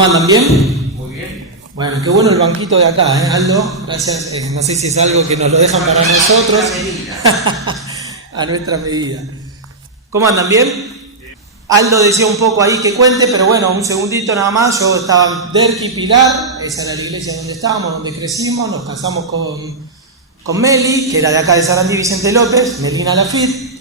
¿Cómo andan? ¿Bien? Muy bien. Bueno, qué bueno el banquito de acá, Aldo. Gracias. No sé si es algo que nos lo dejan para nosotros. A nuestra medida. ¿Cómo andan? ¿Bien? Aldo decía un poco ahí que cuente, pero bueno, un segundito nada más. Yo estaba en Derqui, Pilar, esa era la iglesia donde estábamos, donde crecimos. Nos casamos con Meli, que era de acá de Sarandí, Vicente López, Melina Lafit,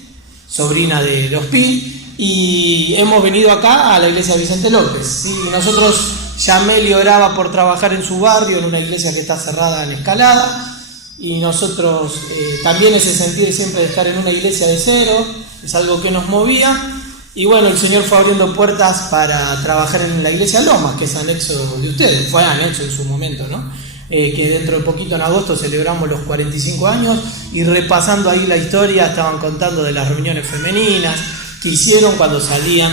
sobrina de los Pi. Y hemos venido acá a la iglesia de Vicente López. ¿Sí? Nosotros, ya Meli oraba por trabajar en su barrio, en una iglesia que está cerrada en Escalada. Y nosotros también ese sentir siempre de estar en una iglesia de cero, es algo que nos movía. Y bueno, el Señor fue abriendo puertas para trabajar en la iglesia Lomas, que es anexo de ustedes, fue anexo en su momento, ¿no? Que dentro de poquito, en agosto, celebramos los 45 años y repasando ahí la historia, estaban contando de las reuniones femeninas que hicieron cuando salían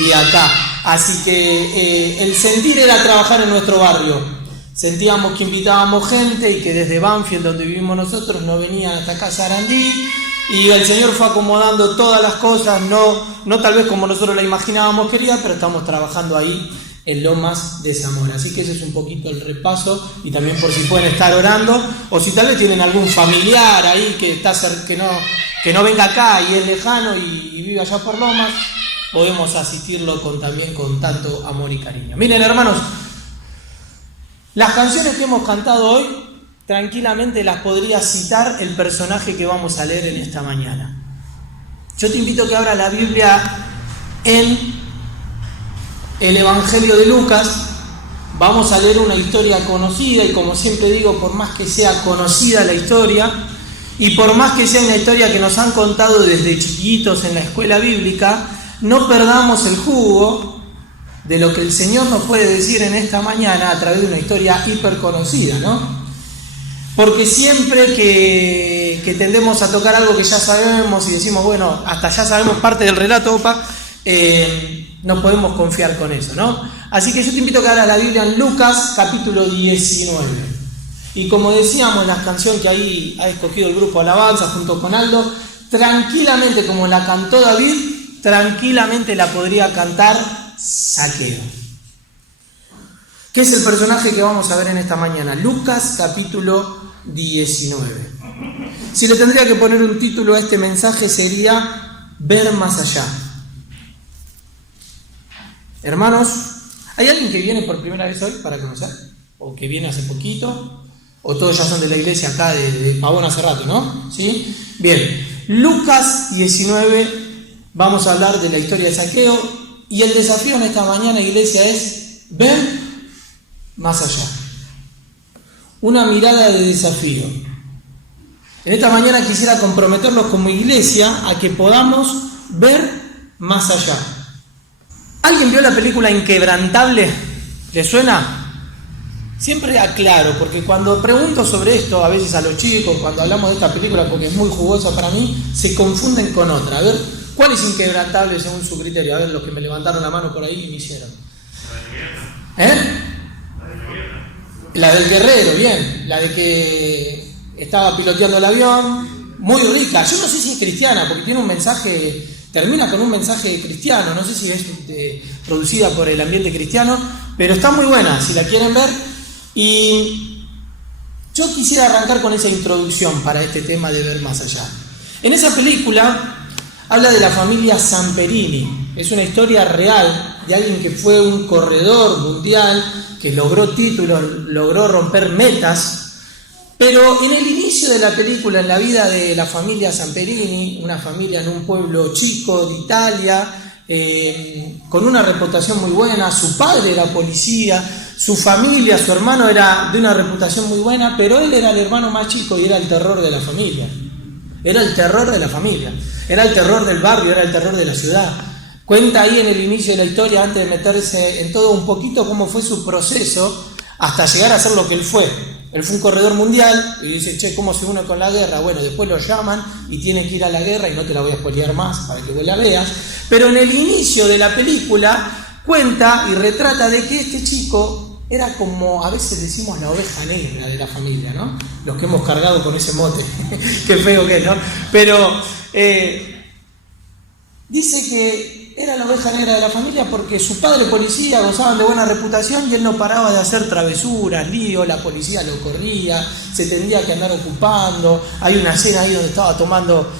de acá. Así que el sentir era trabajar en nuestro barrio. Sentíamos que invitábamos gente y que desde Banfield, donde vivimos nosotros, no venían hasta acá a Sarandí. Y el Señor fue acomodando todas las cosas, no tal vez como nosotros la imaginábamos querida, pero estamos trabajando ahí en Lomas de Zamora. Así que ese es un poquito el repaso, y también por si pueden estar orando, o si tal vez tienen algún familiar ahí que no venga acá y es lejano y vive allá por Lomas, podemos asistirlo también con tanto amor y cariño. Miren, hermanos, las canciones que hemos cantado hoy, tranquilamente las podría citar el personaje que vamos a leer en esta mañana. Yo te invito a que abras la Biblia en el Evangelio de Lucas. Vamos a leer una historia conocida, y como siempre digo, por más que sea conocida la historia, y por más que sea una historia que nos han contado desde chiquitos en la escuela bíblica, no perdamos el jugo de lo que el Señor nos puede decir en esta mañana a través de una historia hiper conocida, ¿no? Porque siempre que tendemos a tocar algo que ya sabemos y decimos, bueno, hasta ya sabemos parte del relato, no podemos confiar con eso, ¿no? Así que yo te invito a que abras la Biblia en Lucas, capítulo 19. Y como decíamos, la canción que ahí ha escogido el grupo Alabanza junto con Aldo, tranquilamente, como la cantó David, tranquilamente la podría cantar Zaqueo, que es el personaje que vamos a ver en esta mañana. Lucas capítulo 19. Si le tendría que poner un título a este mensaje, sería Ver más allá. Hermanos, ¿hay alguien que viene por primera vez hoy para conocer? ¿O que viene hace poquito? ¿O todos ya son de la iglesia acá de Pavón hace rato, no? ¿Sí? Bien, Lucas 19, vamos a hablar de la historia de Zaqueo, y el desafío en esta mañana, iglesia, es ver más allá. Una mirada de desafío. En esta mañana quisiera comprometernos como iglesia a que podamos ver más allá. ¿Alguien vio la película Inquebrantable? ¿Le suena? Siempre aclaro, porque cuando pregunto sobre esto, a veces a los chicos, cuando hablamos de esta película, porque es muy jugosa para mí, se confunden con otra. A ver, ¿cuál es Inquebrantable según su criterio? A ver, los que me levantaron la mano por ahí y me hicieron. La del guerrero, bien. La de que estaba piloteando el avión, muy rica. Yo no sé si es cristiana, porque tiene un mensaje, termina con un mensaje cristiano. No sé si es producida por el ambiente cristiano, pero está muy buena, si la quieren ver. Y yo quisiera arrancar con esa introducción para este tema de ver más allá. En esa película habla de la familia Zamperini. Es una historia real de alguien que fue un corredor mundial, que logró títulos, logró romper metas. Pero en el inicio de la película, en la vida de la familia Zamperini, una familia en un pueblo chico de Italia, con una reputación muy buena, su padre era policía, su familia, su hermano era de una reputación muy buena, pero él era el hermano más chico y era el terror de la familia. Era el terror de la familia, era el terror del barrio, era el terror de la ciudad. Cuenta ahí en el inicio de la historia, antes de meterse en todo un poquito, cómo fue su proceso hasta llegar a ser lo que él fue. Él fue un corredor mundial y dice, che, ¿cómo se une con la guerra? Bueno, después lo llaman y tiene que ir a la guerra, y no te la voy a spoilear más para que vos la veas. Pero en el inicio de la película cuenta y retrata de que este chico era como, a veces decimos, la oveja negra de la familia, ¿no? Los que hemos cargado con ese mote. Qué feo que es, ¿no? Pero dice que era la oveja negra de la familia porque su padre policía gozaban de buena reputación y él no paraba de hacer travesuras, líos, la policía lo corría, se tendría que andar ocupando. Hay una escena ahí donde estaba tomando,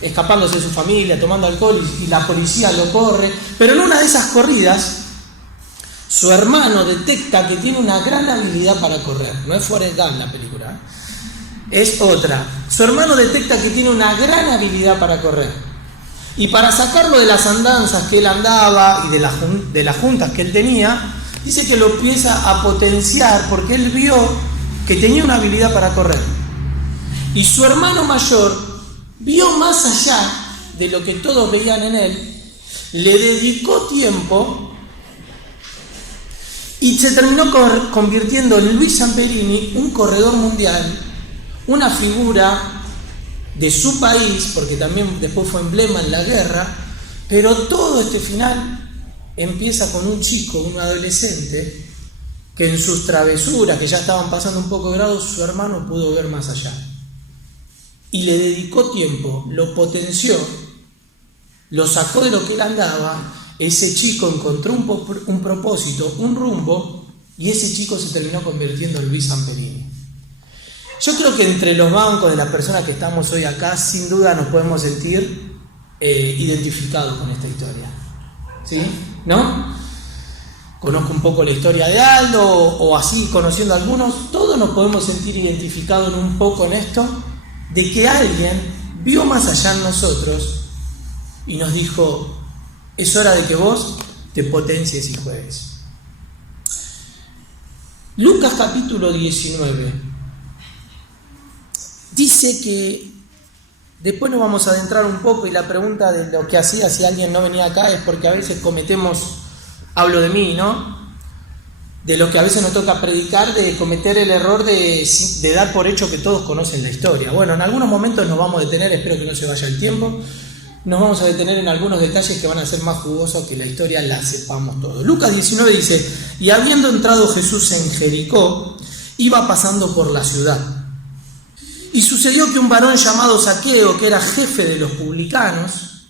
escapándose de su familia, tomando alcohol y la policía lo corre. Pero en una de esas corridas, su hermano detecta que tiene una gran habilidad para correr. No es Forrest Gump la película, es otra. Su hermano detecta que tiene una gran habilidad para correr. Y para sacarlo de las andanzas que él andaba y de las juntas que él tenía, dice que lo empieza a potenciar porque él vio que tenía una habilidad para correr. Y su hermano mayor vio más allá de lo que todos veían en él, le dedicó tiempo y se terminó convirtiendo en Luis Zamperini, un corredor mundial, una figura de su país, porque también después fue emblema en la guerra. Pero todo este final empieza con un chico, un adolescente, que en sus travesuras, que ya estaban pasando un poco de grado, su hermano pudo ver más allá. Y le dedicó tiempo, lo potenció, lo sacó de lo que él andaba. Ese chico encontró un propósito, un rumbo, y ese chico se terminó convirtiendo en Luis Zamperini. Yo creo que entre los bancos de las personas que estamos hoy acá, sin duda nos podemos sentir identificados con esta historia. ¿Sí? ¿No? Conozco un poco la historia de Aldo, o así conociendo a algunos, todos nos podemos sentir identificados un poco en esto, de que alguien vio más allá en nosotros y nos dijo: es hora de que vos te potencies y juegues. Lucas capítulo 19 dice que, después nos vamos a adentrar un poco, y la pregunta de lo que hacía si alguien no venía acá es porque a veces cometemos, hablo de mí, ¿no? De lo que a veces nos toca predicar, de cometer el error de dar por hecho que todos conocen la historia. Bueno, en algunos momentos nos vamos a detener, espero que no se vaya el tiempo, nos vamos a detener en algunos detalles que van a ser más jugosos que la historia la sepamos todos. Lucas 19 dice: y habiendo entrado Jesús en Jericó, iba pasando por la ciudad. Y sucedió que un varón llamado Zaqueo, que era jefe de los publicanos,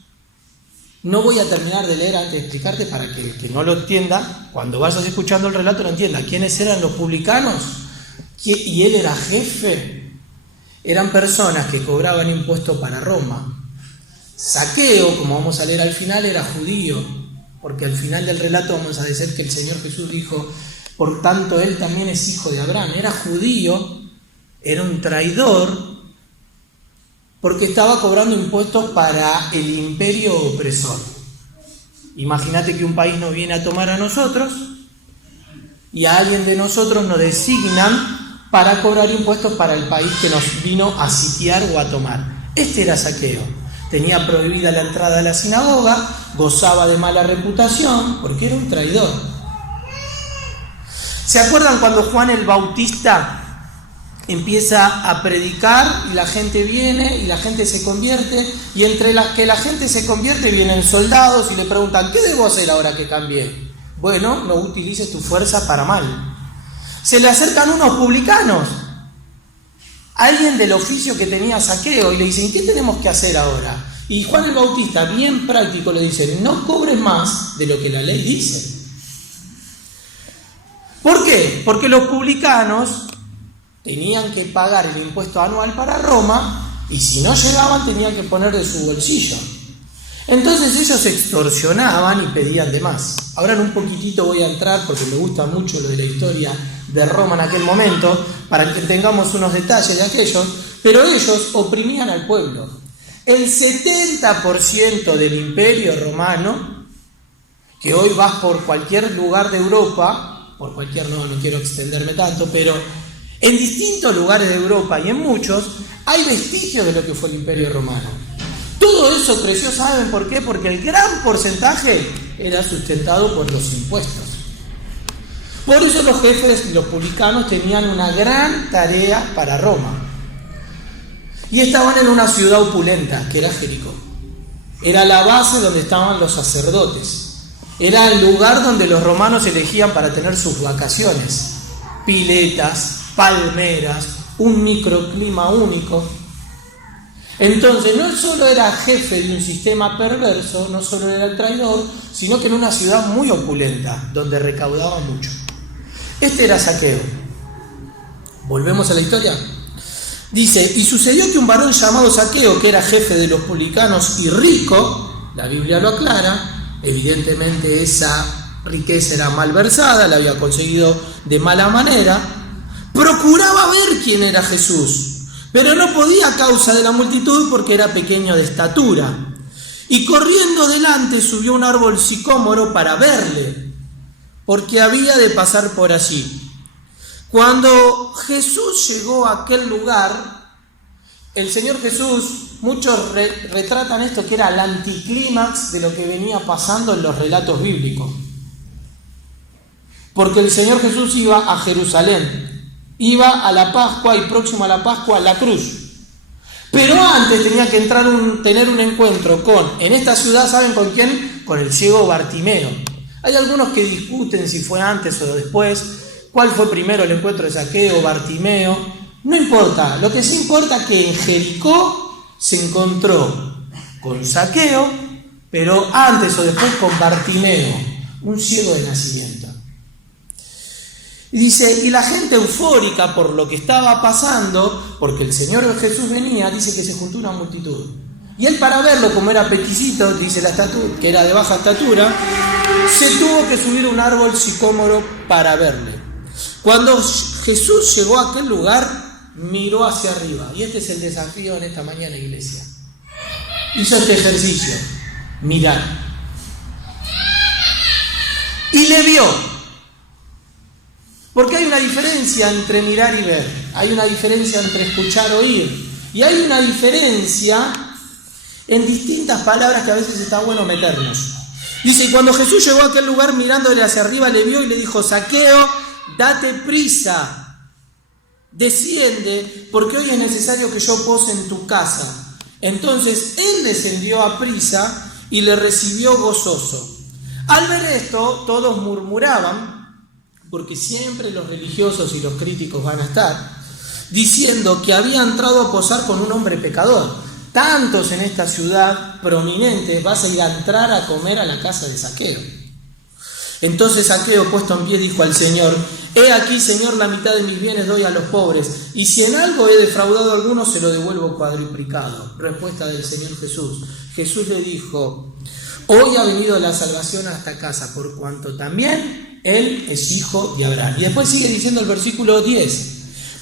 no voy a terminar de leer antes de explicarte para que el que no lo entienda, cuando vayas escuchando el relato lo entienda. ¿Quiénes eran los publicanos? Y él era jefe. Eran personas que cobraban impuestos para Roma. Zaqueo, como vamos a leer al final, era judío, porque al final del relato vamos a decir que el Señor Jesús dijo: por tanto él también es hijo de Abraham. Era judío. Era un traidor porque estaba cobrando impuestos para el imperio opresor. Imagínate que un país nos viene a tomar a nosotros y a alguien de nosotros nos designan para cobrar impuestos para el país que nos vino a sitiar o a tomar. Este era Zaqueo. Tenía prohibida la entrada a la sinagoga, gozaba de mala reputación porque era un traidor. ¿Se acuerdan cuando Juan el Bautista empieza a predicar y la gente viene y la gente se convierte, y entre las que la gente se convierte vienen soldados y le preguntan: ¿qué debo hacer ahora que cambié? Bueno, no utilices tu fuerza para mal. Se le acercan unos publicanos, alguien del oficio que tenía Zaqueo, y le dicen: ¿qué tenemos que hacer ahora? Y Juan el Bautista, bien práctico, le dice: no cobres más de lo que la ley dice. ¿Por qué? Porque los publicanos tenían que pagar el impuesto anual para Roma, y si no llegaban tenían que poner de su bolsillo. Entonces ellos extorsionaban y pedían de más. Ahora en un poquitito voy a entrar, porque me gusta mucho lo de la historia de Roma en aquel momento, para que tengamos unos detalles de aquellos, pero ellos oprimían al pueblo. El 70% del imperio romano, que hoy vas por cualquier lugar de Europa, no quiero extenderme tanto, pero en distintos lugares de Europa y en muchos hay vestigios de lo que fue el Imperio Romano. Todo eso creció, ¿saben por qué? Porque el gran porcentaje era sustentado por los impuestos. Por eso los jefes, los publicanos, tenían una gran tarea para Roma. Y estaban en una ciudad opulenta, que era Jericó. Era la base donde estaban los sacerdotes. Era el lugar donde los romanos elegían para tener sus vacaciones. Piletas, palmeras, un microclima único. Entonces no solo era jefe de un sistema perverso, no solo era el traidor, sino que en una ciudad muy opulenta, donde recaudaba mucho. Este era Zaqueo. Volvemos a la historia. Dice, y sucedió que un varón llamado Zaqueo, que era jefe de los publicanos y rico, la Biblia lo aclara, evidentemente esa riqueza era malversada, la había conseguido de mala manera, procuraba ver quién era Jesús, pero no podía a causa de la multitud porque era pequeño de estatura. Y corriendo delante subió a un árbol sicómoro para verle, porque había de pasar por allí. Cuando Jesús llegó a aquel lugar, el Señor Jesús, muchos retratan esto que era el anticlímax de lo que venía pasando en los relatos bíblicos. Porque el Señor Jesús iba a Jerusalén, iba a la Pascua y próximo a la Pascua a la cruz. Pero antes tenía que tener un encuentro en esta ciudad, ¿saben con quién? Con el ciego Bartimeo. Hay algunos que discuten si fue antes o después. ¿Cuál fue primero, el encuentro de Zaqueo o Bartimeo? No importa, lo que sí importa es que en Jericó se encontró con Zaqueo, pero antes o después con Bartimeo, un ciego de nacimiento. Y dice, y la gente eufórica por lo que estaba pasando, porque el Señor Jesús venía, dice que se juntó una multitud. Y él, para verlo, como era peticito, dice la estatura, que era de baja estatura, se tuvo que subir a un árbol sicómoro para verle. Cuando Jesús llegó a aquel lugar, miró hacia arriba. Y este es el desafío en esta mañana, iglesia. Hizo este ejercicio, mirar. Y le vio. Porque hay una diferencia entre mirar y ver. Hay una diferencia entre escuchar o oír. Y hay una diferencia en distintas palabras que a veces está bueno meternos. Dice, y cuando Jesús llegó a aquel lugar, mirándole hacia arriba, le vio y le dijo, Zaqueo, date prisa, desciende, porque hoy es necesario que yo pose en tu casa. Entonces él descendió a prisa y le recibió gozoso. Al ver esto, todos murmuraban, porque siempre los religiosos y los críticos van a estar, diciendo que había entrado a posar con un hombre pecador. Tantos en esta ciudad prominente vas a ir a entrar a comer a la casa de Zaqueo. Entonces Zaqueo, puesto en pie, dijo al Señor, he aquí, Señor, la mitad de mis bienes doy a los pobres, y si en algo he defraudado a alguno, se lo devuelvo cuadruplicado. Respuesta del Señor Jesús. Jesús le dijo, hoy ha venido la salvación a esta casa, por cuanto también él es hijo de Abraham. Y después sigue diciendo el versículo 10,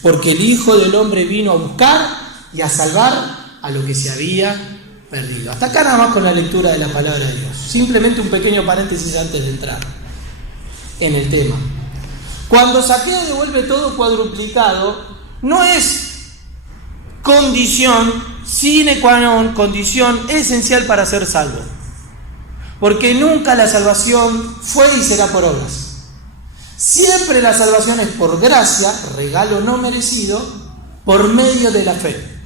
porque el Hijo del Hombre vino a buscar y a salvar a lo que se había perdido. Hasta acá nada más con la lectura de la palabra de Dios. Simplemente un pequeño paréntesis antes de entrar en el tema. Cuando Zaqueo devuelve todo cuadruplicado, no es condición sine qua non, condición esencial para ser salvo. Porque nunca la salvación fue y será por obras. Siempre la salvación es por gracia, regalo no merecido, por medio de la fe.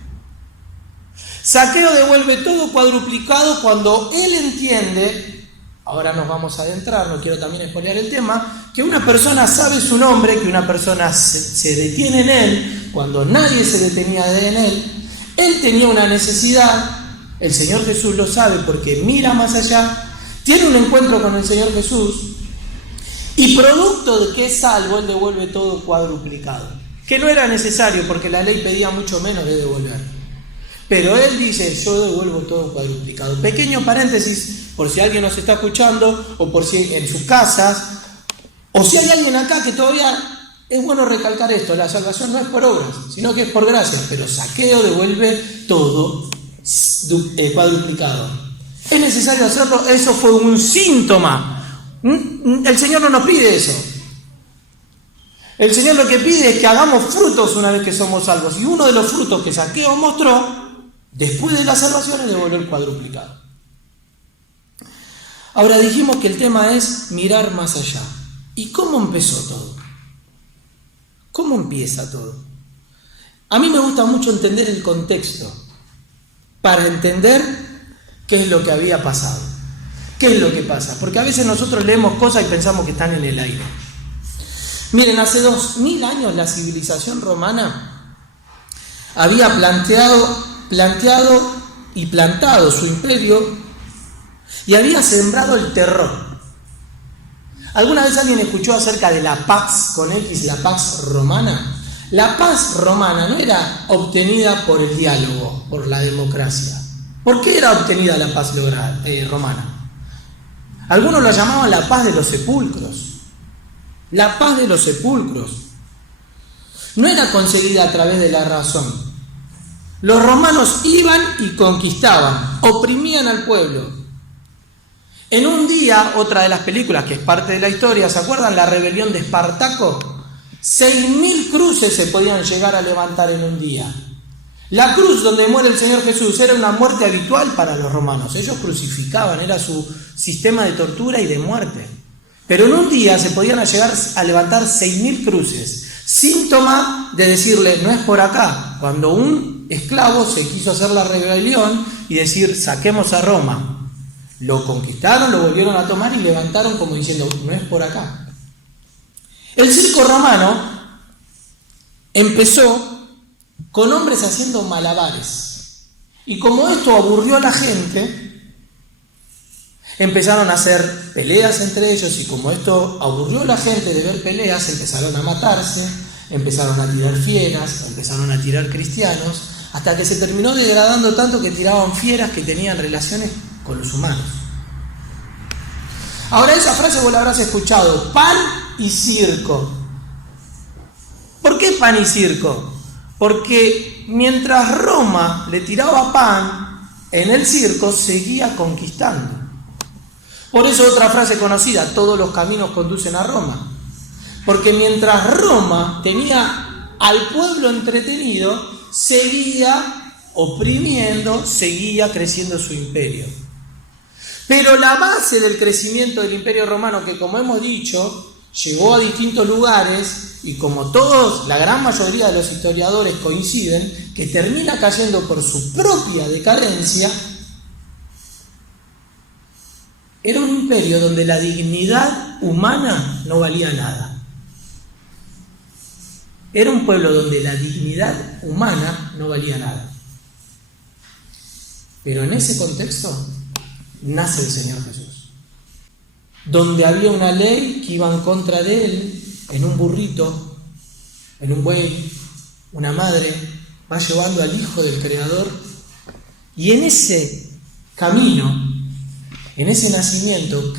Zaqueo devuelve todo cuadruplicado cuando él entiende, ahora nos vamos a adentrar, no quiero también spoilear el tema, que una persona sabe su nombre, que una persona se detiene en él, cuando nadie se detenía en él. Él tenía una necesidad, el Señor Jesús lo sabe porque mira más allá, tiene un encuentro con el Señor Jesús, y producto de que es salvo, él devuelve todo cuadruplicado, que no era necesario porque la ley pedía mucho menos de devolver. Pero él dice, yo devuelvo todo cuadruplicado. Pequeño paréntesis, por si alguien nos está escuchando, o por si en sus casas, o si hay alguien acá que todavía es bueno recalcar esto, la salvación no es por obras, sino que es por gracia, pero Zaqueo devuelve todo cuadruplicado. ¿Es necesario hacerlo? Eso fue un síntoma. El Señor no nos pide eso. El Señor lo que pide es que hagamos frutos una vez que somos salvos. Y uno de los frutos que Zaqueo mostró después de la salvación es devolver cuadruplicado. Ahora dijimos que el tema es mirar más allá. ¿Y cómo empezó todo? ¿Cómo empieza todo? A mí me gusta mucho entender el contexto para entender qué es lo que había pasado. ¿Qué es lo que pasa? Porque a veces nosotros leemos cosas y pensamos que están en el aire. Miren, hace 2000 años la civilización romana había planteado planteado y plantado su imperio y había sembrado el terror. ¿Alguna vez alguien escuchó acerca de la Pax con X, la Pax Romana? La paz romana no era obtenida por el diálogo, por la democracia. ¿Por qué era obtenida la paz romana? Algunos lo llamaban la paz de los sepulcros. La paz de los sepulcros. No era concedida a través de la razón. Los romanos iban y conquistaban, oprimían al pueblo. En un día, otra de las películas que es parte de la historia, ¿se acuerdan la rebelión de Espartaco? 6.000 cruces se podían llegar a levantar en un día. La cruz donde muere el Señor Jesús era una muerte habitual para los romanos. Ellos crucificaban, era su sistema de tortura y de muerte. Pero en un día se podían llegar a levantar 6.000 cruces. Síntoma de decirle, no es por acá. Cuando un esclavo se quiso hacer la rebelión y decir, saquemos a Roma. Lo conquistaron, lo volvieron a tomar y levantaron como diciendo, no es por acá. El circo romano empezó con hombres haciendo malabares. Y como esto aburrió a la gente, empezaron a hacer peleas entre ellos. Y como esto aburrió a la gente de ver peleas, empezaron a matarse, empezaron a tirar fieras, empezaron a tirar cristianos, hasta que se terminó degradando tanto que tiraban fieras que tenían relaciones con los humanos. Ahora esa frase vos la habrás escuchado, pan y circo. ¿Por qué pan y circo? Porque mientras Roma le tiraba pan, en el circo seguía conquistando. Por eso otra frase conocida, todos los caminos conducen a Roma. Porque mientras Roma tenía al pueblo entretenido, seguía oprimiendo, seguía creciendo su imperio. Pero la base del crecimiento del Imperio Romano, que como hemos dicho, llegó a distintos lugares y como todos, la gran mayoría de los historiadores coinciden, que termina cayendo por su propia decadencia, era un imperio donde la dignidad humana no valía nada. Era un pueblo donde la dignidad humana no valía nada. Pero en ese contexto nace el Señor Jesús, donde había una ley que iba en contra de él, en un burrito, en un buey, una madre va llevando al Hijo del Creador, y en ese camino, en ese nacimiento,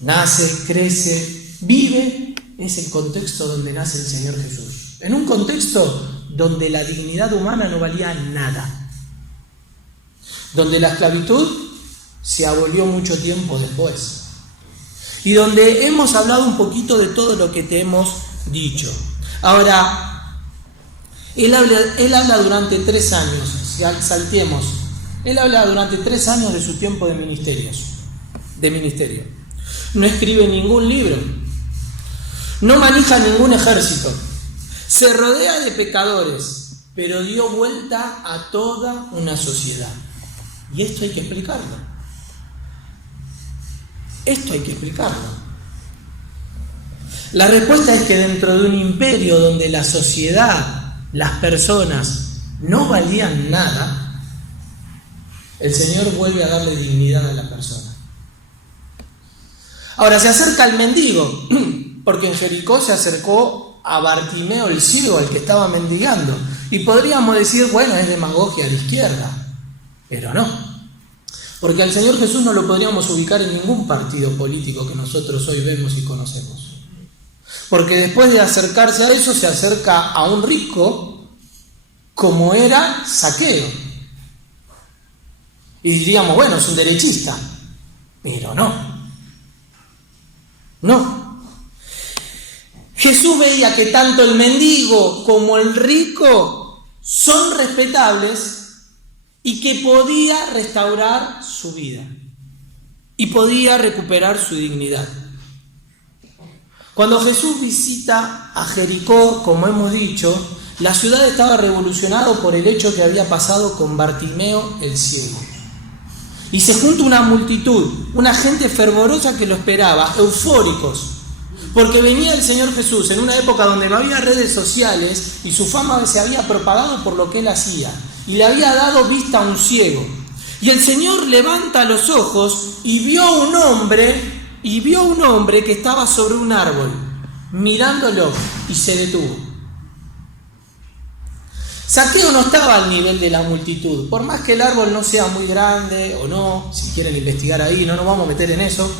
nace, crece, vive, es el contexto donde nace el Señor Jesús, en un contexto donde la dignidad humana no valía nada, donde la esclavitud se abolió mucho tiempo después y donde hemos hablado un poquito de todo lo que te hemos dicho. Ahora, él habla durante 3 años, saltemos, él habla durante 3 años de su tiempo de ministerio. No escribe ningún libro, no maneja ningún ejército, se rodea de pecadores, pero dio vuelta a toda una sociedad. Y esto hay que explicarlo. La respuesta es que dentro de un imperio donde la sociedad, las personas no valían nada, el Señor vuelve a darle dignidad a la persona. Ahora se acerca al mendigo, porque en Jericó se acercó a Bartimeo el ciego, al que estaba mendigando. Y podríamos decir, bueno, es demagogia a la izquierda. Pero no, porque al Señor Jesús no lo podríamos ubicar en ningún partido político que nosotros hoy vemos y conocemos. Porque después de acercarse a eso, se acerca a un rico como era Zaqueo. Y diríamos, bueno, es un derechista. Pero no. Jesús veía que tanto el mendigo como el rico son respetables y que podía restaurar su vida y podía recuperar su dignidad. Cuando Jesús visita a Jericó, como hemos dicho, la ciudad estaba revolucionada por el hecho que había pasado con Bartimeo el ciego. Y se junta una multitud, una gente fervorosa que lo esperaba, eufóricos, Porque venía el Señor Jesús en una época donde no había redes sociales y su fama se había propagado por lo que él hacía. Y le había dado vista a un ciego. Y el Señor levanta los ojos y vio un hombre que estaba sobre un árbol, mirándolo, y se detuvo. Zaqueo no estaba al nivel de la multitud, por más que el árbol no sea muy grande o no, si quieren investigar ahí, no nos vamos a meter en eso,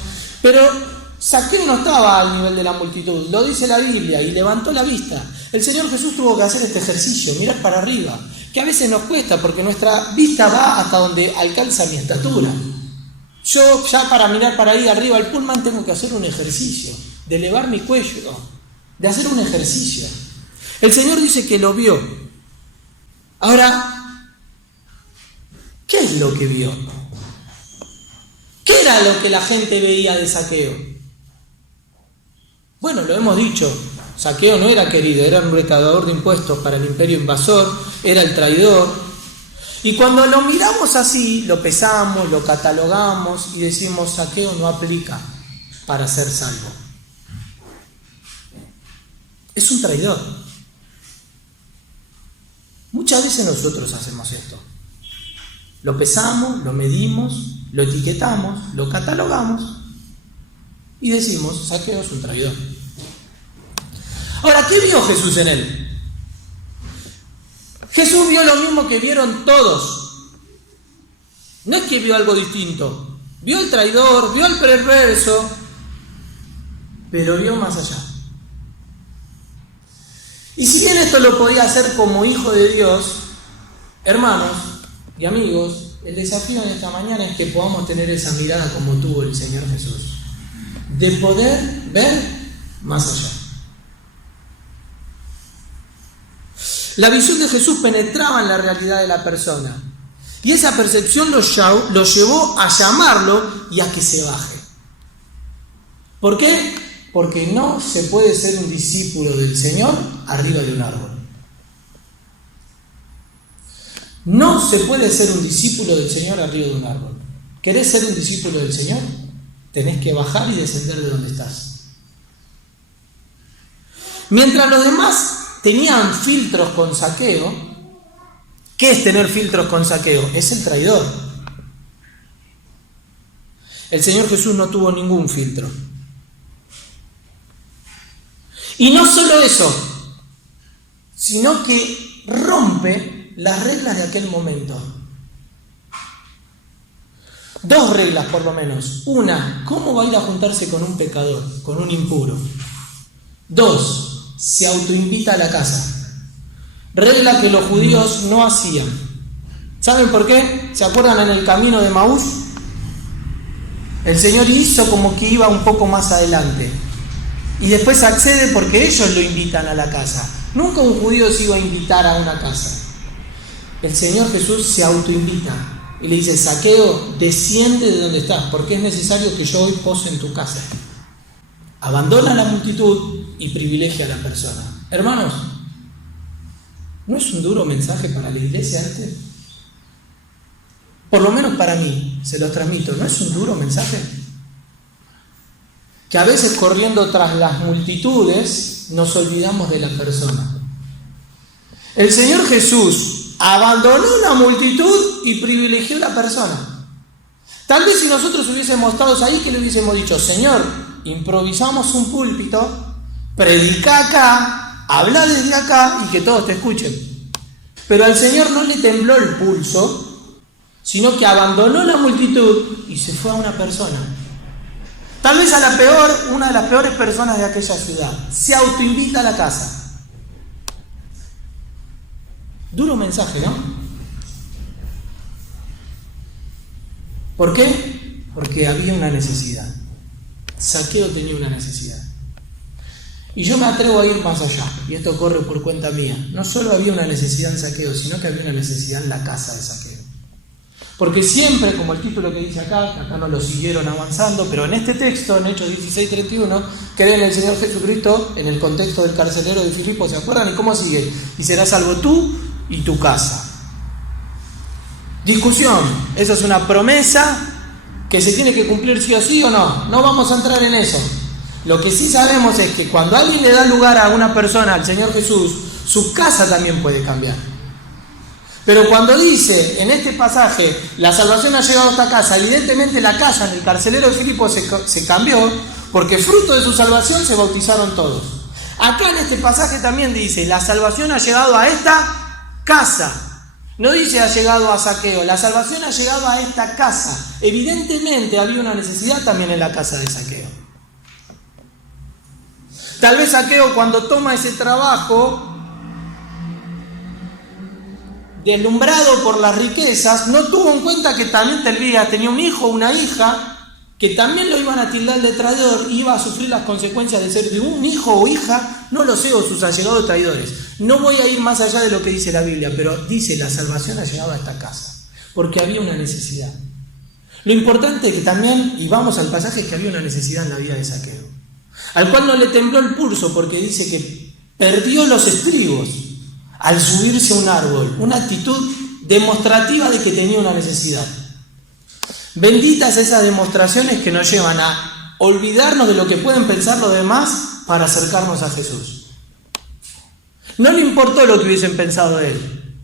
pero Zaqueo no estaba al nivel de la multitud, lo dice la Biblia, y levantó la vista. El Señor Jesús tuvo que hacer este ejercicio, mirar para arriba, que a veces nos cuesta porque nuestra vista va hasta donde alcanza mi estatura. Yo ya para mirar para ahí arriba al pullman tengo que hacer un ejercicio, de elevar mi cuello, de hacer un ejercicio. El Señor dice que lo vio. Ahora, ¿qué es lo que vio? ¿Qué era lo que la gente veía de Zaqueo? Bueno, lo hemos dicho, Zaqueo no era querido, era un recaudador de impuestos para el imperio invasor, era el traidor. Y cuando lo miramos así, lo pesamos, lo catalogamos y decimos, Zaqueo no aplica para ser salvo. Es un traidor. Muchas veces nosotros hacemos esto. Lo pesamos, lo medimos, lo etiquetamos, lo catalogamos y decimos, Zaqueo es un traidor. Ahora, ¿qué vio Jesús en él? Jesús vio lo mismo que vieron todos. No es que vio algo distinto. Vio al traidor, vio al perverso, pero vio más allá. Y si bien esto lo podía hacer como hijo de Dios, hermanos y amigos, el desafío en esta mañana es que podamos tener esa mirada como tuvo el Señor Jesús, de poder ver más allá. La visión de Jesús penetraba en la realidad de la persona y esa percepción lo llevó a llamarlo y a que se baje. ¿Por qué? Porque no se puede ser un discípulo del Señor arriba de un árbol. No se puede ser un discípulo del Señor arriba de un árbol. ¿Querés ser un discípulo del Señor? Tenés que bajar y descender de donde estás. Mientras los demás tenían filtros con Zaqueo, ¿qué es tener filtros con Zaqueo? Es el traidor. El Señor Jesús no tuvo ningún filtro. Y no solo eso, sino que rompe las reglas de aquel momento. Dos reglas por lo menos. Una, ¿cómo va a ir a juntarse con un pecador, con un impuro? Dos, se autoinvita a la casa. Regla que los judíos no hacían. ¿Saben por qué? ¿Se acuerdan en el camino de Maús? El Señor hizo como que iba un poco más adelante. Y después accede porque ellos lo invitan a la casa. Nunca un judío se iba a invitar a una casa. El Señor Jesús se autoinvita y le dice, Zaqueo, desciende de donde estás, porque es necesario que yo hoy pose en tu casa. Abandona la multitud y privilegia a la persona. Hermanos, ¿no es un duro mensaje para la iglesia este? Por lo menos para mí, se los transmito, ¿no es un duro mensaje? Que a veces corriendo tras las multitudes nos olvidamos de la persona. El Señor Jesús abandonó la multitud y privilegió a la persona. Tal vez si nosotros hubiésemos estado ahí, que le hubiésemos dicho, Señor, improvisamos un púlpito, predica acá, habla desde acá y que todos te escuchen. Pero al Señor no le tembló el pulso, sino que abandonó la multitud y se fue a una persona. Tal vez a la peor, una de las peores personas de aquella ciudad. Se autoinvita a la casa. Duro mensaje, ¿no? ¿Por qué? Porque había una necesidad. Zaqueo tenía una necesidad. Y yo me atrevo a ir más allá, y esto corre por cuenta mía. No solo había una necesidad en Zaqueo, sino que había una necesidad en la casa de Zaqueo. Porque siempre, como el título que dice acá, que acá no lo siguieron avanzando, pero en este texto, en Hechos 16:31, creen en el Señor Jesucristo en el contexto del carcelero de Filipo, ¿se acuerdan? ¿Y cómo sigue? Y serás salvo tú y tu casa. Discusión, ¿eso es una promesa que se tiene que cumplir sí o sí o no? No vamos a entrar en eso. Lo que sí sabemos es que cuando alguien le da lugar a una persona, al Señor Jesús, su casa también puede cambiar. Pero cuando dice en este pasaje, la salvación ha llegado a esta casa, evidentemente la casa en el carcelero de Filipos se cambió, porque fruto de su salvación se bautizaron todos. Acá en este pasaje también dice, la salvación ha llegado a esta casa. No dice ha llegado a Zaqueo, la salvación ha llegado a esta casa. Evidentemente había una necesidad también en la casa de Zaqueo. Tal vez Zaqueo, cuando toma ese trabajo, deslumbrado por las riquezas, no tuvo en cuenta que también tenía un hijo o una hija que también lo iban a tildar de traidor y iba a sufrir las consecuencias de ser de un hijo o hija, no lo sé, o sus allegados traidores. No voy a ir más allá de lo que dice la Biblia, pero dice la salvación ha llegado a esta casa, porque había una necesidad. Lo importante es que también, y vamos al pasaje, es que había una necesidad en la vida de Zaqueo, al cual no le tembló el pulso porque dice que perdió los estribos al subirse a un árbol, una actitud demostrativa de que tenía una necesidad. Benditas esas demostraciones que nos llevan a olvidarnos de lo que pueden pensar los demás para acercarnos a Jesús. No le importó lo que hubiesen pensado de él.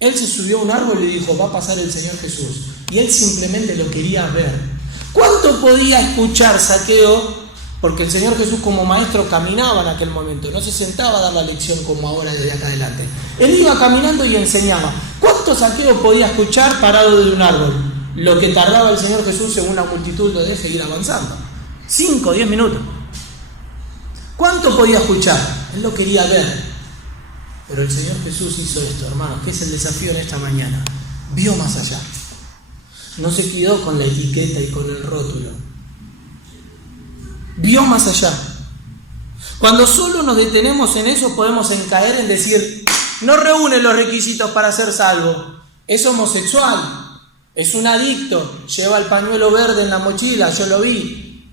Él se subió a un árbol y dijo, va a pasar el Señor Jesús. Y él simplemente lo quería ver. ¿Cuánto podía escuchar Zaqueo? Porque el Señor Jesús como maestro caminaba en aquel momento, no se sentaba a dar la lección como ahora desde acá adelante. Él iba caminando y enseñaba. ¿Cuánto Zaqueo podía escuchar parado de un árbol? Lo que tardaba el Señor Jesús según la multitud lo deje ir avanzando. 5 o 10 minutos. ¿Cuánto podía escuchar? Él lo quería ver. Pero el Señor Jesús hizo esto, hermanos, que es el desafío en esta mañana. Vio más allá. No se quedó con la etiqueta y con el rótulo. Vio más allá. Cuando solo nos detenemos en eso podemos caer en decir, no reúne los requisitos para ser salvo. Es homosexual. Es un adicto, lleva el pañuelo verde en la mochila, yo lo vi.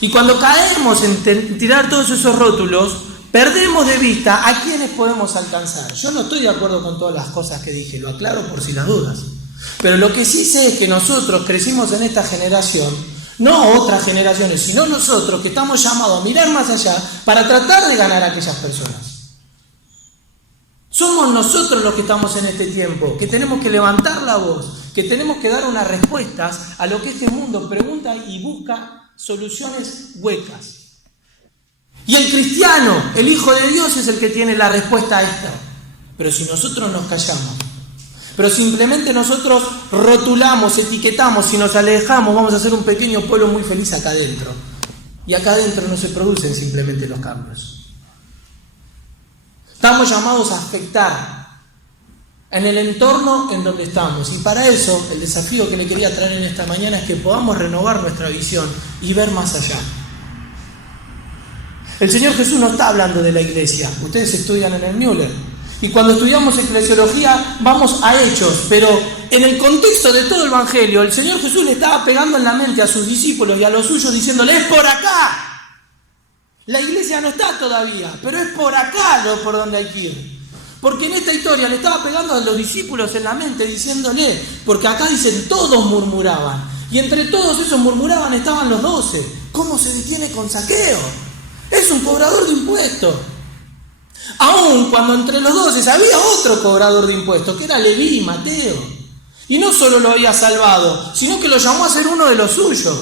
Y cuando caemos en tirar todos esos rótulos, perdemos de vista a quienes podemos alcanzar. Yo no estoy de acuerdo con todas las cosas que dije, lo aclaro por si las dudas. Pero lo que sí sé es que nosotros crecimos en esta generación, no otras generaciones, sino nosotros que estamos llamados a mirar más allá para tratar de ganar a aquellas personas. Somos nosotros los que estamos en este tiempo, que tenemos que levantar la voz, que tenemos que dar unas respuestas a lo que este mundo pregunta y busca soluciones huecas. Y el cristiano, el Hijo de Dios, es el que tiene la respuesta a esto. Pero si nosotros nos callamos, pero simplemente nosotros rotulamos, etiquetamos, si nos alejamos, vamos a ser un pequeño pueblo muy feliz acá adentro. Y acá adentro no se producen simplemente los cambios. Estamos llamados a afectar en el entorno en donde estamos. Y para eso, el desafío que le quería traer en esta mañana es que podamos renovar nuestra visión y ver más allá. El Señor Jesús no está hablando de la iglesia. Ustedes estudian en el Müller. Y cuando estudiamos eclesiología vamos a Hechos. Pero en el contexto de todo el Evangelio, el Señor Jesús le estaba pegando en la mente a sus discípulos y a los suyos diciéndoles, ¡es por acá! La iglesia no está todavía, pero es por acá por donde hay que ir. Porque en esta historia le estaba pegando a los discípulos en la mente diciéndole, porque acá dicen todos murmuraban. Y entre todos esos murmuraban estaban los 12. ¿Cómo se detiene con Zaqueo? Es un cobrador de impuestos. Aún cuando entre los 12 había otro cobrador de impuestos, que era Leví, Mateo. Y no solo lo había salvado, sino que lo llamó a ser uno de los suyos.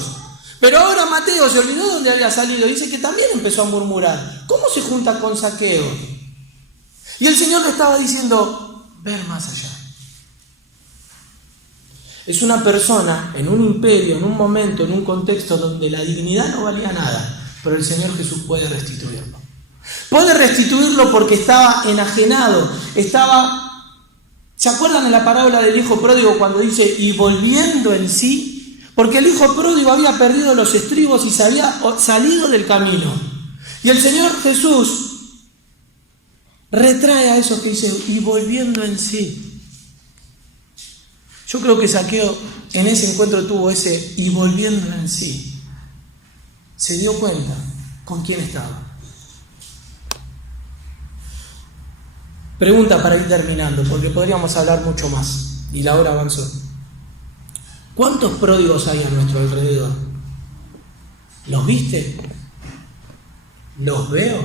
Pero ahora Mateo se olvidó de dónde había salido. Dice que también empezó a murmurar. ¿Cómo se junta con Zaqueo? Y el Señor le estaba diciendo, ver más allá. Es una persona en un imperio, en un momento, en un contexto donde la dignidad no valía nada. Pero el Señor Jesús puede restituirlo. Puede restituirlo porque estaba enajenado. ¿Se acuerdan de la parábola del hijo pródigo cuando dice, y volviendo en sí? Porque el hijo pródigo había perdido los estribos y se había salido del camino. Y el Señor Jesús retrae a eso que dice, y volviendo en sí. Yo creo que Zaqueo en ese encuentro tuvo ese, y volviendo en sí. Se dio cuenta con quién estaba. Pregunta para ir terminando, porque podríamos hablar mucho más. Y la hora avanzó. ¿Cuántos pródigos hay a nuestro alrededor? ¿Los viste? ¿Los veo?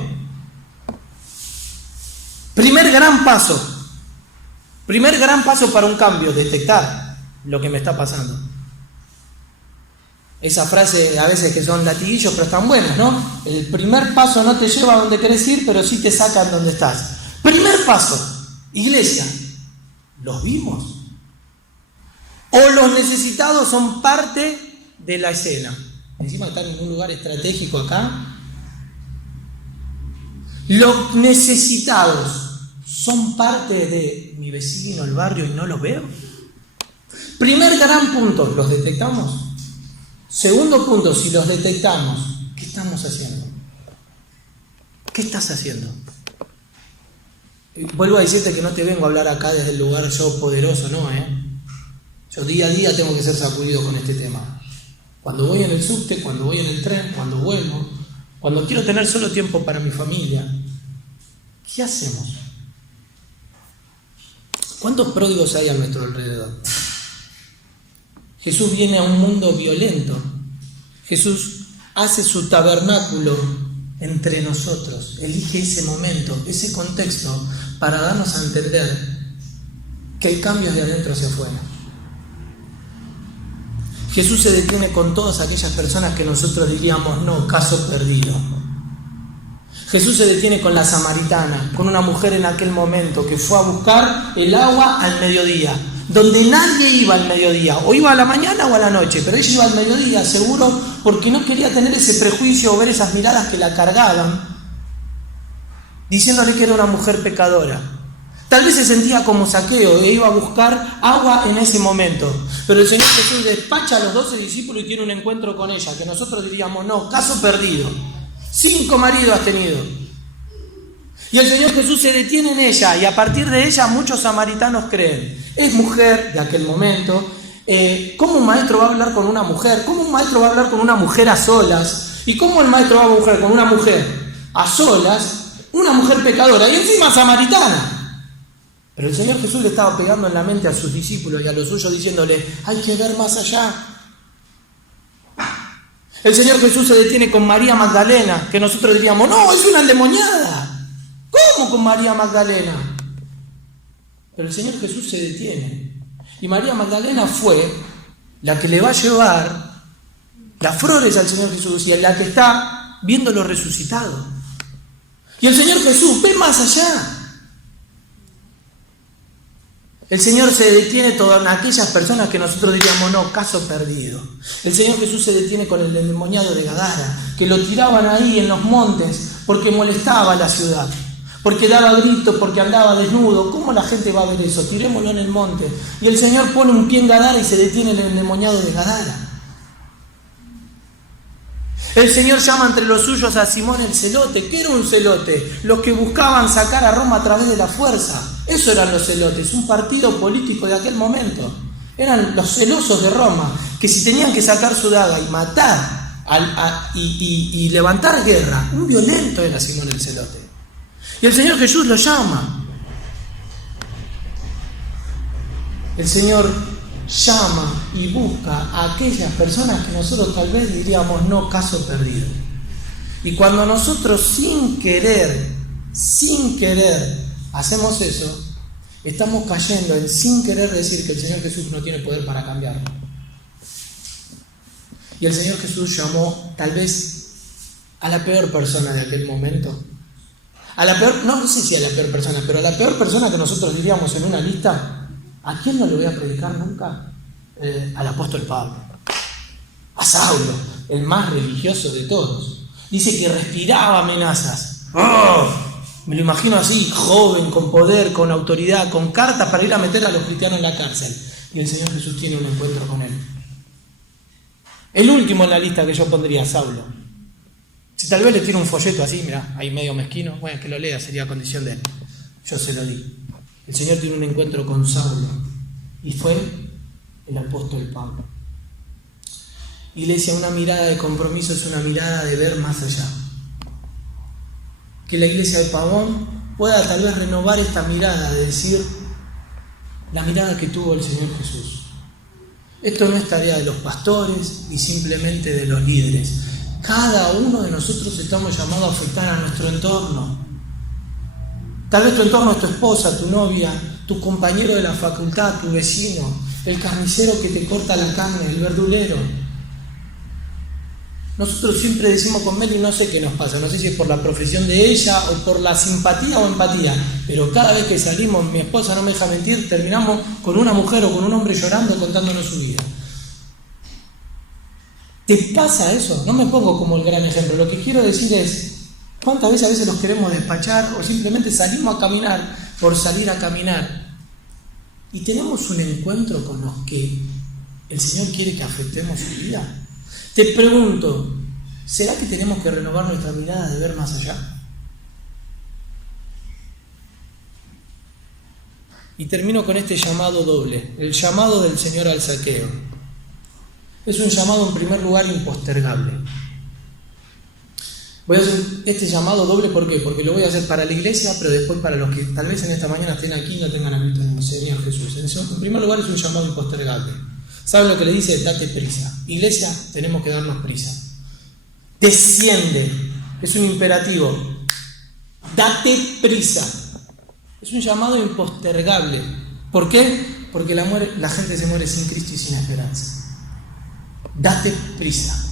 Primer gran paso para un cambio, detectar lo que me está pasando. Esa frase a veces que son latiguillos, pero están buenas, ¿no? El primer paso no te lleva a donde querés ir, pero sí te saca en donde estás. Primer paso, iglesia, ¿los vimos? ¿O los necesitados son parte de la escena? Encima están en un lugar estratégico acá. ¿Los necesitados son parte de mi vecino, el barrio, y no los veo? Primer gran punto, ¿los detectamos? Segundo punto, si los detectamos, ¿qué estamos haciendo? ¿Qué estás haciendo? Vuelvo a decirte que no te vengo a hablar acá desde el lugar yo poderoso, no, Yo día a día tengo que ser sacudido con este tema. Cuando voy en el subte, cuando voy en el tren, cuando vuelvo, cuando quiero tener solo tiempo para mi familia, ¿qué hacemos? ¿Cuántos pródigos hay a nuestro alrededor? Jesús viene a un mundo violento. Jesús hace su tabernáculo entre nosotros. Elige ese momento, ese contexto, para darnos a entender que el cambio es de adentro hacia afuera. Jesús se detiene con todas aquellas personas que nosotros diríamos, no, caso perdido. Jesús se detiene con la samaritana, con una mujer en aquel momento que fue a buscar el agua al mediodía, donde nadie iba al mediodía, o iba a la mañana o a la noche, pero ella iba al mediodía, seguro, porque no quería tener ese prejuicio o ver esas miradas que la cargaban, diciéndole que era una mujer pecadora. Tal vez se sentía como Zaqueo e iba a buscar agua en ese momento, pero el Señor Jesús despacha a los 12 discípulos y tiene un encuentro con ella, que nosotros diríamos, no, caso perdido. 5 maridos has tenido. Y el Señor Jesús se detiene en ella y a partir de ella muchos samaritanos creen. Es mujer de aquel momento. ¿Cómo un maestro va a hablar con una mujer? ¿Cómo un maestro va a hablar con una mujer a solas? ¿Y cómo el maestro va a hablar con una mujer a solas? Una mujer pecadora y encima samaritana. Pero el Señor Jesús le estaba pegando en la mente a sus discípulos y a los suyos diciéndole, hay que ver más allá. El Señor Jesús se detiene con María Magdalena, que nosotros diríamos, no, es una endemoniada. ¿Cómo con María Magdalena? Pero el Señor Jesús se detiene. Y María Magdalena fue la que le va a llevar las flores al Señor Jesús y la que está viéndolo resucitado. Y el Señor Jesús ve más allá. El Señor se detiene todas aquellas personas que nosotros diríamos, no, caso perdido. El Señor Jesús se detiene con el endemoniado de Gadara, que lo tiraban ahí en los montes porque molestaba a la ciudad, porque daba gritos, porque andaba desnudo. ¿Cómo la gente va a ver eso? Tirémoslo en el monte. Y el Señor pone un pie en Gadara y se detiene el endemoniado de Gadara. El Señor llama entre los suyos a Simón el celote. ¿Qué era un celote? Los que buscaban sacar a Roma a través de la fuerza. Eso eran los celotes, un partido político de aquel momento. Eran los celosos de Roma, que si tenían que sacar su daga y matar y levantar guerra, un violento era Simón el celote. Y el Señor Jesús lo llama. El Señor llama y busca a aquellas personas que nosotros tal vez diríamos, no, caso perdido. Y cuando nosotros sin querer hacemos eso, estamos cayendo en sin querer decir que el Señor Jesús no tiene poder para cambiarlo. Y el Señor Jesús llamó tal vez a la peor persona de aquel momento. A la peor, no sé si a la peor persona, pero a la peor persona que nosotros diríamos en una lista. ¿A quién no le voy a predicar nunca? Al apóstol Pablo. A Saulo, el más religioso de todos. Dice que respiraba amenazas. ¡Oh! Me lo imagino así, joven, con poder, con autoridad, con cartas para ir a meter a los cristianos en la cárcel. Y el Señor Jesús tiene un encuentro con él. El último en la lista que yo pondría, Saulo. Si tal vez le tiro un folleto así, mirá, ahí medio mezquino, bueno, que lo lea, sería condición de él. Yo se lo di. El Señor tiene un encuentro con Saulo y fue el apóstol Pablo. Iglesia, una mirada de compromiso es una mirada de ver más allá. Que la iglesia de Pavón pueda tal vez renovar esta mirada, de decir la mirada que tuvo el Señor Jesús. Esto no es tarea de los pastores y simplemente de los líderes. Cada uno de nosotros estamos llamados a afectar a nuestro entorno. Tal vez tu entorno es tu esposa, tu novia, tu compañero de la facultad, tu vecino, el carnicero que te corta la carne, el verdulero. Nosotros siempre decimos con Meli, no sé qué nos pasa, no sé si es por la profesión de ella o por la simpatía o empatía, pero cada vez que salimos, mi esposa no me deja mentir, terminamos con una mujer o con un hombre llorando contándonos su vida. ¿Te pasa eso? No me pongo como el gran ejemplo, lo que quiero decir es, ¿cuántas veces a veces los queremos despachar o simplemente salimos a caminar por salir a caminar y tenemos un encuentro con los que el Señor quiere que afectemos su vida? Te pregunto, ¿será que tenemos que renovar nuestra mirada de ver más allá? Y termino con este llamado doble, el llamado del Señor al saqueo. Es un llamado en primer lugar impostergable. Voy a hacer este llamado doble, ¿por qué? Porque lo voy a hacer para la iglesia, pero después para los que tal vez en esta mañana estén aquí y no tengan a Cristo como Señor Jesús. En primer lugar es un llamado impostergable. ¿Saben lo que le dice? Date prisa. Iglesia, tenemos que darnos prisa. Desciende. Es un imperativo. Date prisa. Es un llamado impostergable. ¿Por qué? Porque la gente se muere sin Cristo y sin esperanza. Date prisa.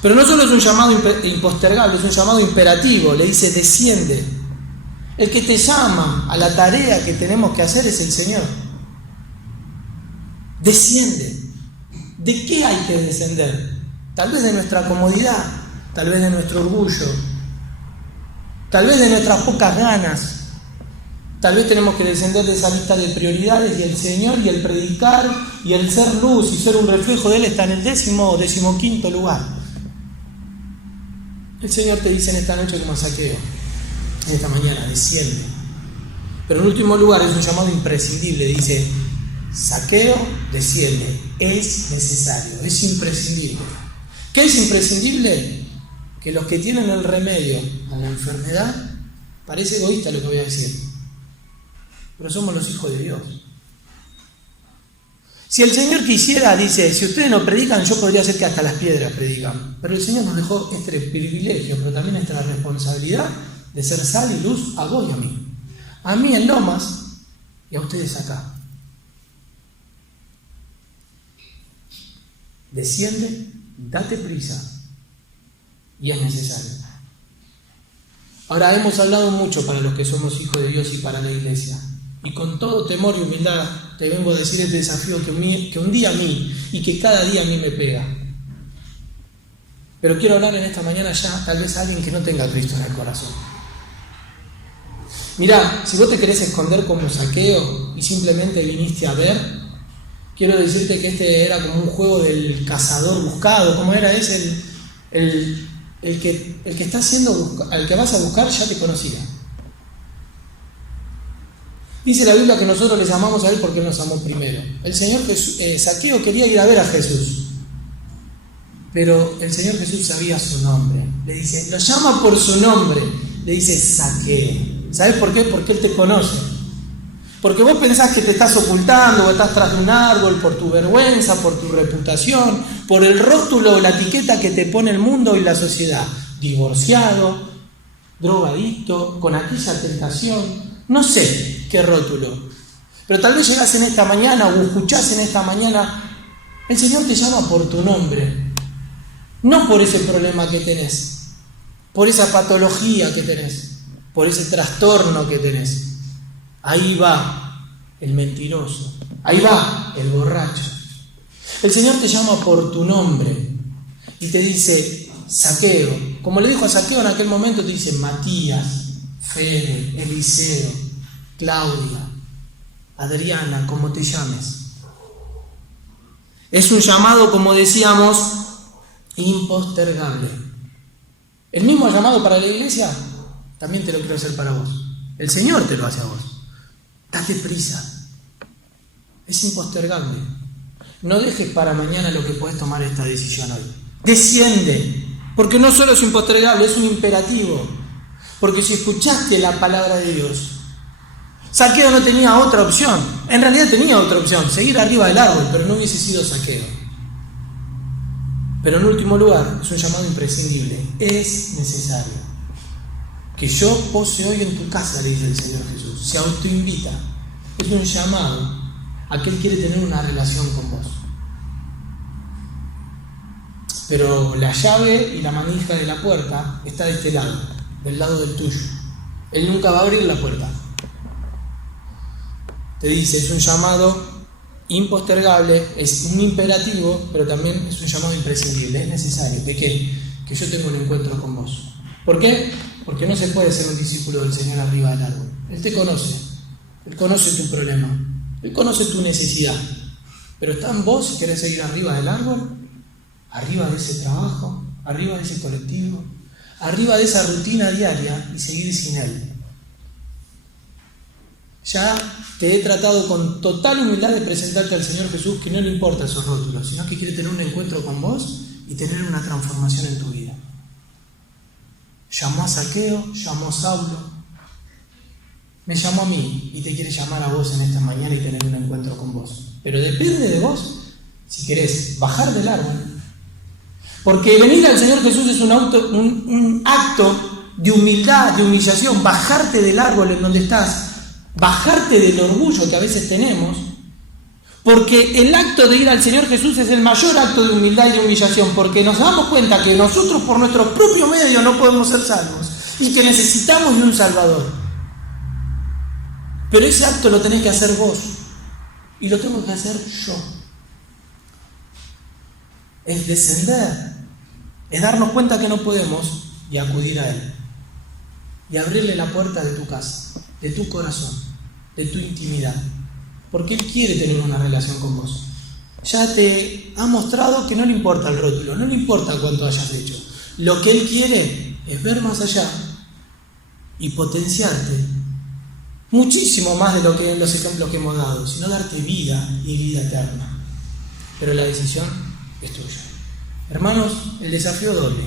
Pero no solo es un llamado impostergable, es un llamado imperativo. Le dice, desciende. El que te llama a la tarea que tenemos que hacer es el Señor. Desciende. ¿De qué hay que descender? Tal vez de nuestra comodidad, tal vez de nuestro orgullo, tal vez de nuestras pocas ganas. Tal vez tenemos que descender de esa lista de prioridades y el Señor y el predicar y el ser luz y ser un reflejo de Él está en el 10º o 15º lugar. El Señor te dice en esta noche como Saqueo, en esta mañana, desciende. Pero en último lugar es un llamado imprescindible, dice, Saqueo, desciende, es necesario, es imprescindible. ¿Qué es imprescindible? Que los que tienen el remedio a la enfermedad, parece egoísta lo que voy a decir, pero somos los hijos de Dios. Si el Señor quisiera, dice, si ustedes no predican, yo podría hacer que hasta las piedras predican. Pero el Señor nos dejó este privilegio, pero también esta responsabilidad de ser sal y luz a vos y a mí. A mí en Lomas y a ustedes acá. Desciende, date prisa, y es necesario. Ahora, hemos hablado mucho para los que somos hijos de Dios y para la iglesia, y con todo temor y humildad te vengo a decir este desafío que un día a mí y que cada día a mí me pega. Pero quiero hablar en esta mañana ya tal vez a alguien que no tenga a Cristo en el corazón. Mirá, si vos te querés esconder como Saqueo y simplemente viniste a ver, quiero decirte que este era como un juego del cazador buscado. ¿Cómo era? Es el que está haciendo, al que vas a buscar ya te conocía. Dice la Biblia que nosotros le llamamos a Él porque Él nos amó primero. El Señor Saqueo quería ir a ver a Jesús, pero el Señor Jesús sabía su nombre. Le dice, lo llama por su nombre. Le dice Saqueo. ¿Sabes por qué? Porque Él te conoce. Porque vos pensás que te estás ocultando o estás tras de un árbol por tu vergüenza, por tu reputación, por el rótulo o la etiqueta que te pone el mundo y la sociedad. Divorciado, drogadicto, con aquella tentación, no sé qué rótulo. Pero tal vez llegás en esta mañana o escuchás en esta mañana, el Señor te llama por tu nombre. No por ese problema que tenés, por esa patología que tenés, por ese trastorno que tenés. Ahí va el mentiroso, ahí va el borracho. El Señor te llama por tu nombre y te dice Saqueo. Como le dijo a Saqueo en aquel momento, te dice Matías, Fede, Eliseo, Claudia, Adriana, como te llames. Es un llamado, como decíamos, impostergable. El mismo llamado para la iglesia también te lo quiero hacer para vos. El Señor te lo hace a vos. Date prisa. Es impostergable. No dejes para mañana lo que puedes tomar esta decisión hoy. Desciende. Porque no solo es impostergable, es un imperativo. Porque si escuchaste la palabra de Dios, Saqueo no tenía otra opción. En realidad tenía otra opción, seguir arriba del árbol, pero no hubiese sido Saqueo. Pero en último lugar, es un llamado imprescindible. Es necesario que yo pose hoy en tu casa, le dice el Señor Jesús. Se autoinvita. Es un llamado a que Él quiere tener una relación con vos. Pero la llave y la manija de la puerta está de este lado, del lado del tuyo. Él nunca va a abrir la puerta. Te dice, es un llamado impostergable, es un imperativo, pero también es un llamado imprescindible, es necesario. ¿De qué? Que yo tenga un encuentro con vos. ¿Por qué? Porque no se puede ser un discípulo del Señor arriba del árbol. Él te conoce, Él conoce tu problema, Él conoce tu necesidad, pero está en vos si querés seguir arriba del árbol, arriba de ese trabajo, arriba de ese colectivo, arriba de esa rutina diaria y seguir sin Él. Ya te he tratado con total humildad de presentarte al Señor Jesús, que no le importa esos rótulos, sino que quiere tener un encuentro con vos y tener una transformación en tu vida. Llamó a Zaqueo, llamó a Saulo, me llamó a mí y te quiere llamar a vos en esta mañana y tener un encuentro con vos. Pero depende de vos si querés bajar del árbol. Porque venir al Señor Jesús es un acto de humildad, de humillación, bajarte del árbol en donde estás, bajarte del orgullo que a veces tenemos, porque el acto de ir al Señor Jesús es el mayor acto de humildad y de humillación, porque nos damos cuenta que nosotros por nuestros propios medios no podemos ser salvos y que necesitamos de un Salvador. Pero ese acto lo tenés que hacer vos y lo tengo que hacer yo. Es descender, es darnos cuenta que no podemos y acudir a Él y abrirle la puerta de tu casa, de tu corazón, de tu intimidad, porque Él quiere tener una relación con vos. Ya te ha mostrado que no le importa el rótulo, no le importa cuánto hayas hecho. Lo que Él quiere es ver más allá y potenciarte muchísimo más de lo que en los ejemplos que hemos dado, sino darte vida y vida eterna. Pero la decisión es tuya. Hermanos, el desafío doble.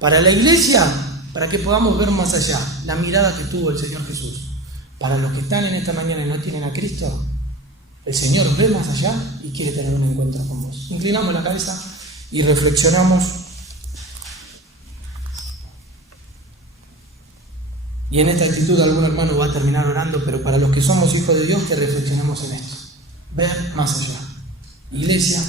Para la iglesia, para que podamos ver más allá, la mirada que tuvo el Señor Jesús. Para los que están en esta mañana y no tienen a Cristo, el Señor ve más allá y quiere tener un encuentro con vos. Inclinamos la cabeza y reflexionamos. Y en esta actitud algún hermano va a terminar orando, pero para los que somos hijos de Dios, que reflexionemos en esto. Ver más allá. Iglesia,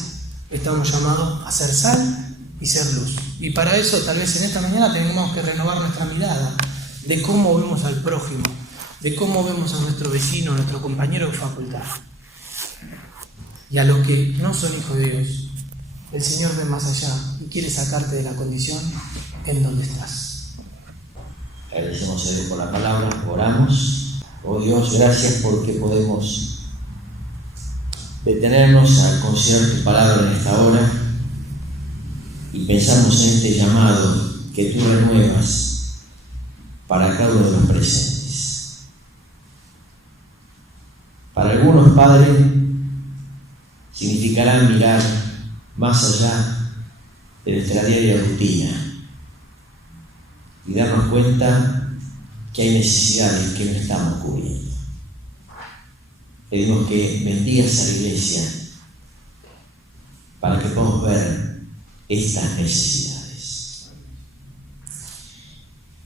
estamos llamados a ser sal y ser luz. Y para eso tal vez en esta mañana tenemos que renovar nuestra mirada de cómo vemos al prójimo, de cómo vemos a nuestro vecino, a nuestro compañero de facultad. Y a los que no son hijos de Dios, el Señor ve más allá y quiere sacarte de la condición en donde estás. Agradecemos a Dios por la palabra, oramos. Oh Dios, gracias porque podemos detenernos a considerar tu palabra en esta hora y pensamos en este llamado que tú renuevas para cada uno de los presentes. Para algunos, Padre, significará mirar más allá de nuestra diaria rutina y darnos cuenta que hay necesidades que no estamos cubriendo. Pedimos que bendigas a la iglesia para que podamos ver estas necesidades.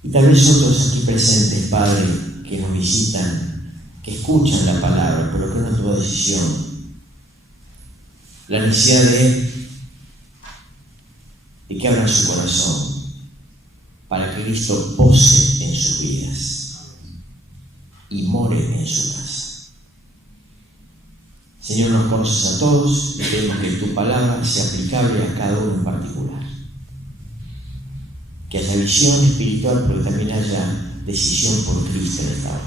Y tal vez otros aquí presentes, Padre, que nos visitan, que escuchan la palabra, pero que no toman decisión. La necesidad de que abran su corazón para que Cristo pose en sus vidas y more en su casa. Señor, nos conoces a todos y pedimos que tu palabra sea aplicable a cada uno en particular. Que haya visión espiritual, pero también haya decisión por Cristo en esta hora.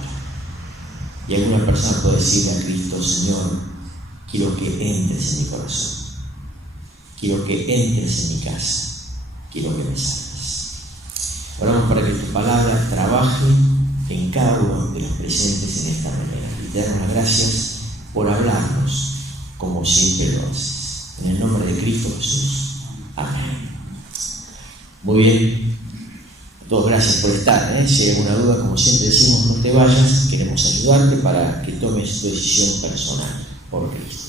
Y alguna persona puede decirle a Cristo: Señor, quiero que entres en mi corazón, quiero que entres en mi casa, quiero que me salves. Oramos para que tu palabra trabaje en cada uno de los presentes en esta manera. Y te damos las gracias por hablarnos como siempre lo haces. En el nombre de Cristo Jesús. Amén. Muy bien. A todos gracias por estar. Si hay alguna duda, como siempre decimos, no te vayas. Queremos ayudarte para que tomes tu decisión personal por Cristo.